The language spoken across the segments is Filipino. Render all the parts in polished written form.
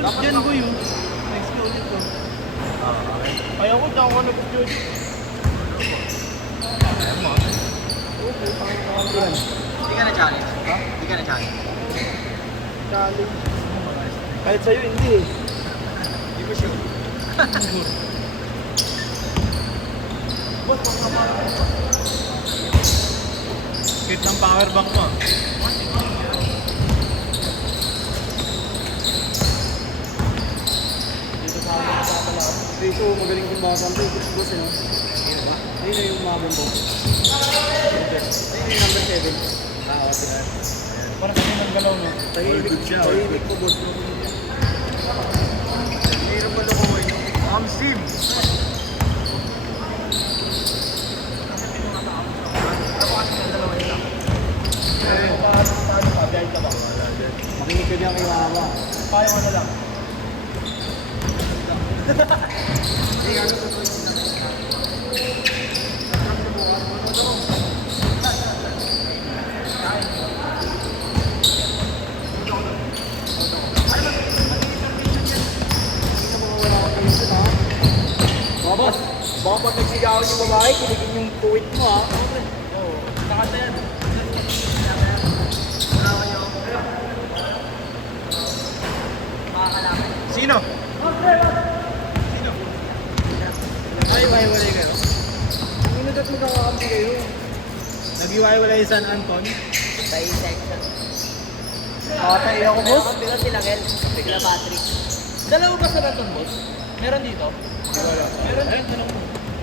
ulit dyan, boy. Next ka ulit ko. Ayaw ko, dyan ako nag-upload. Hindi ka na-challenge? Ha? Hindi ka na-challenge? Challenge. Kahit sa'yo, hindi eh. Hindi ko sure. Kit ng power bank mo. Dito sa akin nakapala. Dito, magaling kong bakante. Boss, ano? Ayun na yung mabang mo. Ayun yung number 7. Okay. Para kasi ng galaw, no? Tahimik po, boss. Mayroon pa lukuhin. Sim! Makinig ka niya kay Mama. Kaya mo na lang. Boss, baka pag nagsigawan yung babae, kiligin yung tuwit mo ha. Oo. Nakata yan. Sino? Sino? Ay, iwahiwalay kayo. Ang inagat mo kakakampi kayo. Nag-iwahiwalay San Anton? Section. Patay ako, boss. Bigla sila Kel, bigla Patrick. Dalawa ba sa Raton, boss? Meron dito? Wala. Meron? Ayun, tanong mo.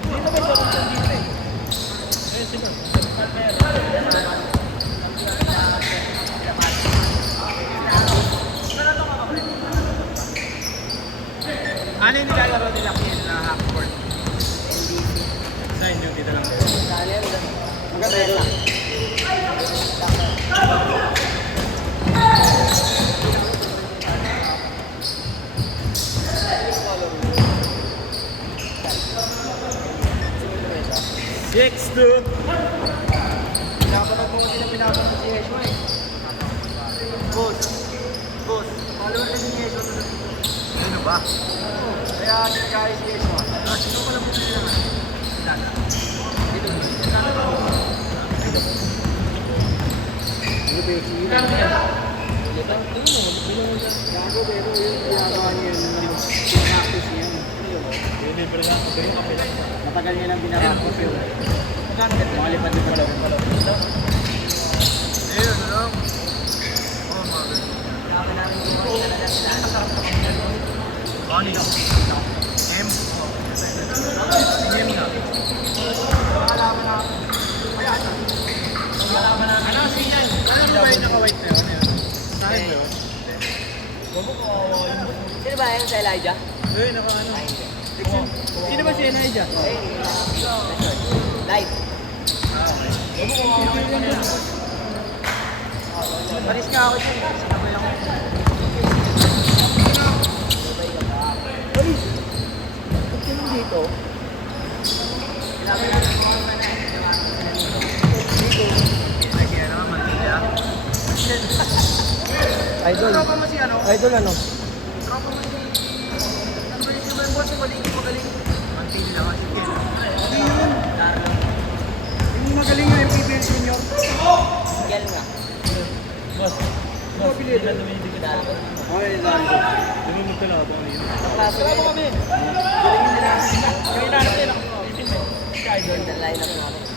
Dito ba meron dito eh? Ayun, sino? Ano yung nilalaro nila kaya na half-court? Sa inyo, dito lang. Saan yan? Maganda yun. Six, two. Pinapanood mo kasi na pinapanood si Yeshua eh. Boss, follower ka ni Yeshua. Ano ba? Kaya nagkaya si Yeshua. Sino pala mo siya naman? Dito. Ano ba yung sila? Gago, pero yung ginagawa niya yun, practice niya. Yun yung kapila. Matagal niya lang binapractice yun. Mga lipat yung pala. Ayun, ano? Oh, mami. Bonnie. M. M na. Ano, sinyal? Ano ba yung naka-white na yun? Sa akin ba yun? Bago ko kawawa yun. Sino ba yan sa Elijah? Eh, naka-ano? Sino ba si Elijah? Live. Bago ko kawawa yun kanina. Paris nga ako dyan. Sinabay ako. Police. Ba't sino dito? Ay, kaya naman, Manila. Idol. Tropa mo si ano? Idol ano? Tropa mo si... Ano ba yung boss? Magaling. Manila kasi Ken. Yung magaling nga yung PBL Junior. Kel nga. Boss. Boss, hindi na tumitig ka sa akin. Okay, Lando. Dununod ka lang ako kanina. Kaklase Saka mo kami. Galing yung dinasig na. Gawin natin ako. Si Idol. yung line up namin.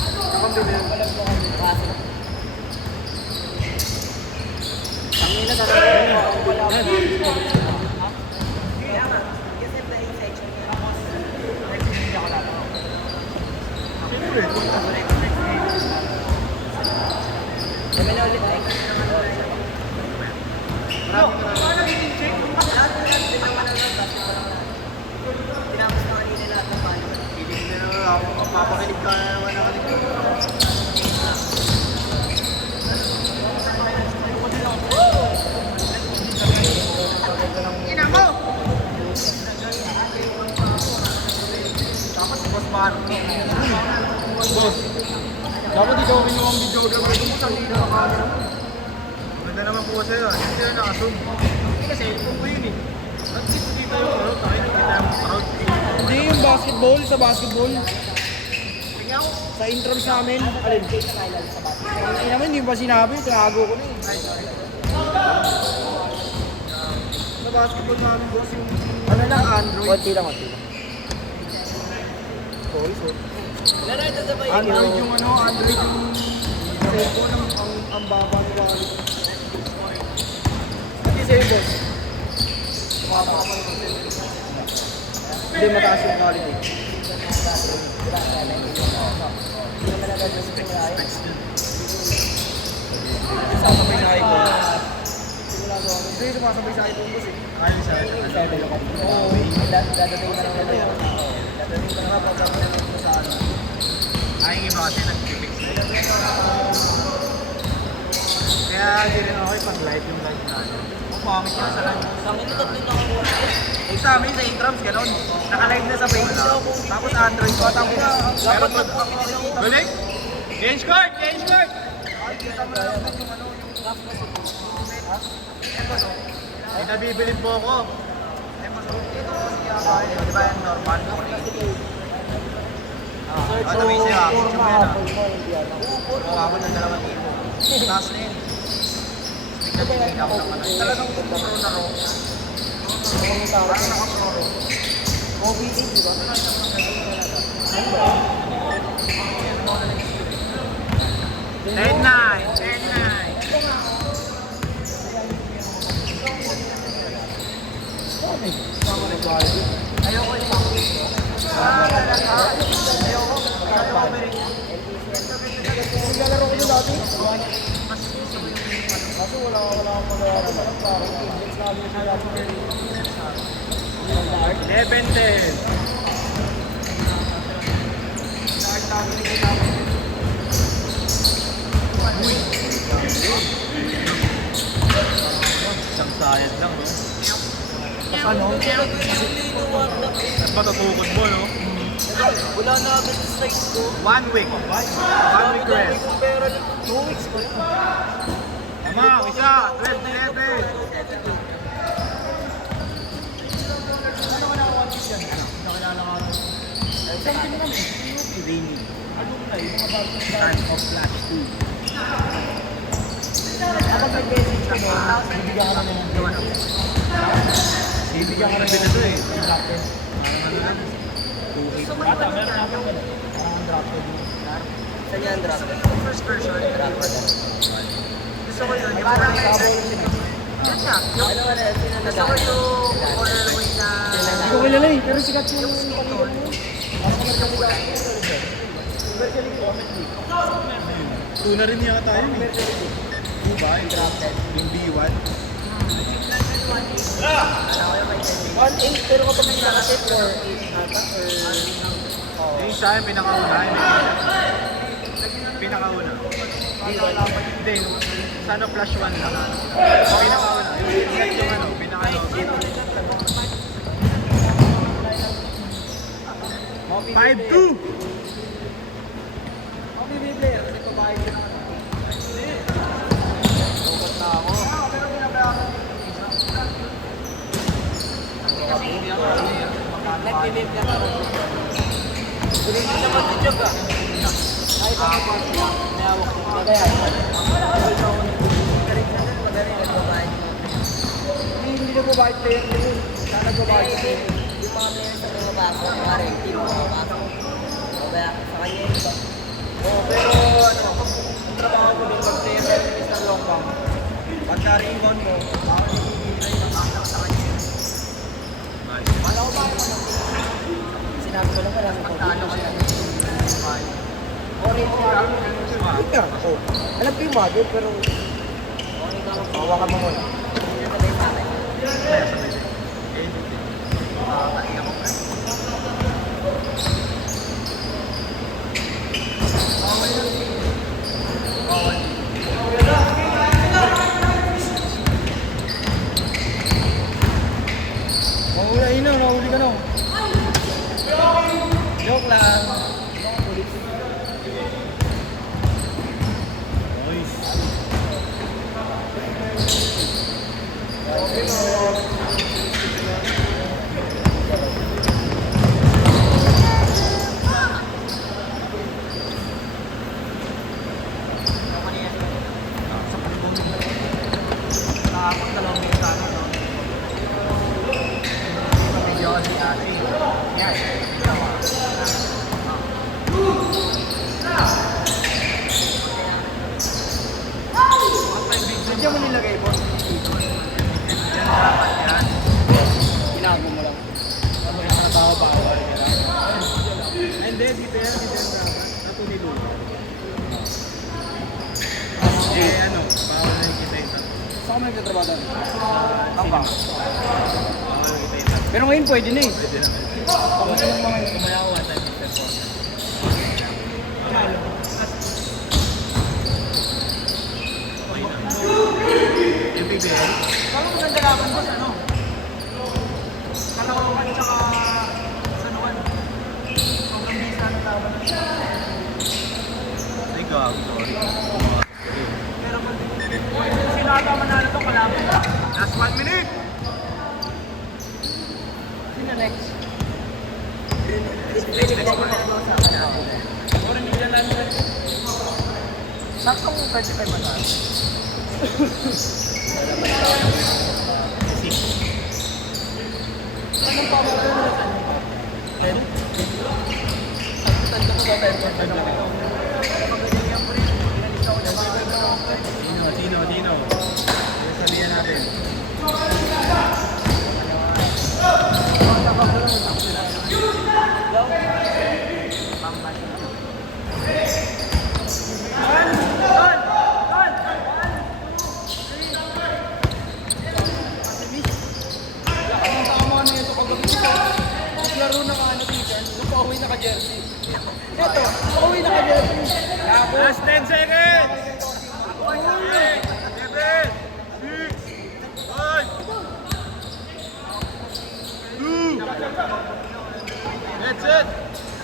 Nakambili. Kaklase. Ang ina talaga. Wala ako. Kami na ulit eh. Tinapos na kanina lahat ng paano. Piling na naman ako. Mapapakinig ka na naman ako nito. Ina mo! Tapos boss Mar. Boss. Dapat ikaw ang inyong videographer. Maganda naman po sa'yo. Hindi na naka-zoom. Kasi kung ko yun eh. basketball. Sa intrams namin. Alin? Ay naman, hindi pa sinabi. Tinago ko na eh. Sa basketball namin, boss, yung ano lang, Android. Konti lang. Pero ito sa bayo. Android yung ano, Android yung cellphone, ang baba ng wallet. Hindi sa'yo, boss. Hindi mataas yung quality. Sasabay sa iPhone. Hindi, sumasabay sa iPhone, boss eh. Ayun siya. Oo. Dadating ka na yun. Dadating ka na pagkakaroon mo sa ano. Ay, yung iba kasi nag-fix na yun. Kaya hindi rin ako pag live yung live na ano. Pumamit yun sa live. Sa akin, tatlo na ako. Eh sa amin sa intrams, gano'n. Naka-live na sa Facebook. Tapos Android ko. Tapos Dapat mag-comment din ako. Galing! Change card! Change card! Ay, nabibilin po ako. Di ba yung normal? Ano yung siya? Picture mo yan ah. Pagkabot ng 2 tipo. Taas na yun. Speak na tingin ako naman. Talagang pro na ro. Parang naka-pro. OVA, di ba? Ten nine. Ayoko yung Naglalaro ko yun dati. Kaso wala akong magagawa. Parang English namin siya dati. 11-10. Isang sayad lang, no? Ano? At matutukod mo, no? Wala na agad sa slides ko. 1 week. 1 week rest. Pero 2 weeks pa lang. Tama, isa. 12-11. Time of flash 2. Kapag nag-message ka mo, bibigyan ka naman ng gawa. Bibigyan ka naman ng eh. drop test. Parang ano lang. 2-8. Bata, meron ako yun. Parang ang drop test. Saan yan, drop? First version. Gusto ko yun. Yung Parang parang sabay yun sila. yun nga. Ano wala, sino na Gusto ko yung colorway na... Hindi ko kilala eh, pero sikat yung panginoon mo. Tuna rin yata yun eh. Diba? Yung drop test. Yung B1. 1.8, pero kapag nagkakasip, 4.8 ata, or... Yung isa yung pinakauna. Pinakauna. Hindi. Sa ano, flash 1 lang. Pinakauna. Yung set yung ano, pinakauna. 5-2! Ako may player, kasi pabahay ko na. Lukot na ako. Nag-bibib ka na. Gulit ka naman sa job ah. Ay, tapos may hawak ko. Kaya, Galit na dun, magaling nagbabayad mo. hindi na babae player na yun. Sana babae Kaya player. yung mga players na pumapasok, mga team pumapasok. O kaya sa kanya yung iba. Oo, pero ano, ang trabaho ko din pag player is na long bang. Pagka rebound mo, ako nagigilay ng akak sa kanya. Wala ko ba yung Sinabi ko lang pala, magkano ko lang. orange na rin. Wait nga, ako. Alam ko yung model, pero hawakan mo muna. Sabay sa akin. Ayun na, nahuli ka na. Joke lang. ka man nagtatrabaho doon? Tambang. Pero ngayon pwede na eh. Kumaya ako one time with that. Okay na. Yung PBL? Kala ko ng dalaman boss, ano? Kalawakan tsaka San Juan. Sobrang bisa ng laban. Ay, gago. Sorry. Pero pag sino ata manalo itong kalaban? Last 1 minute! Sino next? Saktong 35 mataas. Anong pamalo na natin? Pwede? Tanda ko ba tayo? Dino. Sabihan natin. Laro na ka ano dito, pauwi na ka jersey. Eto, pauwi na ka jersey. Last 10 seconds!